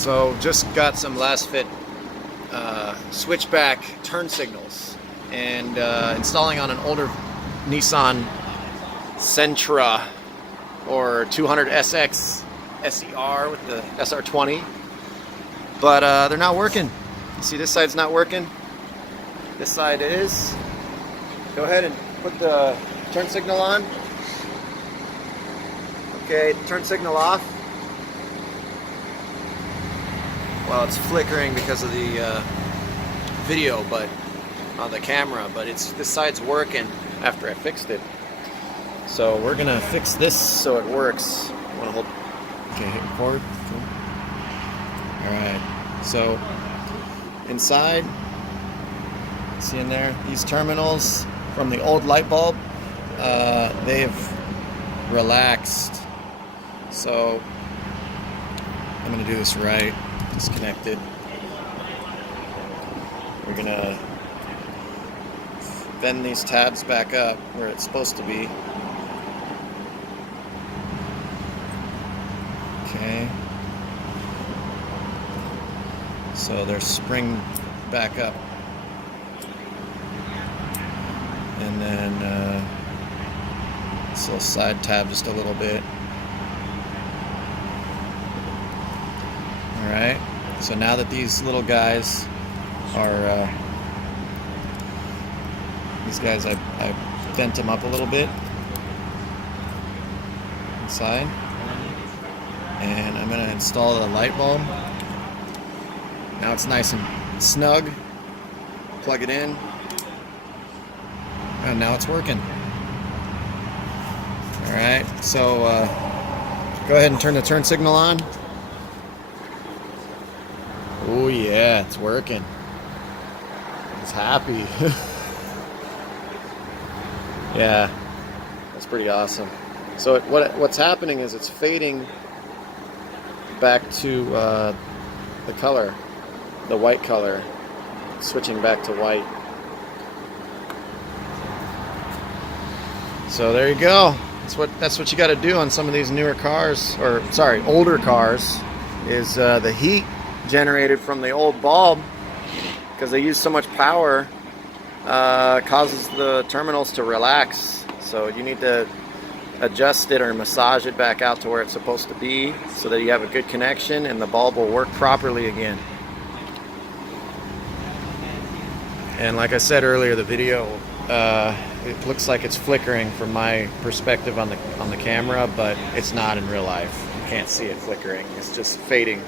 So just got some lasfit switchback turn signals and installing on an older Nissan Sentra or 200SX SER with the SR20, but they're not working. See, this side's not working. This side is. Go ahead and put the turn signal on. Okay, turn signal off. Well, it's flickering because of the video, but on the camera. But this side's working after I fixed it. So we're gonna fix this so it works. Want to hold? Okay, hit record. Cool. All right. So inside, see in there, these terminals from the old light bulb, they've relaxed. So I'm gonna do this right. Disconnected. We're gonna bend these tabs back up where it's supposed to be. Okay. So they're spring back up. And then this little side tab just a little bit. Alright, so now that these little guys are, I bent them up a little bit inside, and I'm going to install the light bulb. Now it's nice and snug. Plug it in, and now it's working. Alright, so go ahead and turn the turn signal on. Oh yeah, it's working. It's happy. Yeah, that's pretty awesome. So what's happening is it's fading back to the color, the white color, switching back to white. So there you go. That's what you got to do on some of these newer cars, or sorry, older cars, is the heat generated from the old bulb, because they use so much power, causes the terminals to relax. So you need to adjust it or massage it back out to where it's supposed to be so that you have a good connection and the bulb will work properly again. And like I said earlier, the video, it looks like it's flickering from my perspective on the camera, but it's not in real life. You can't see it flickering. It's just fading.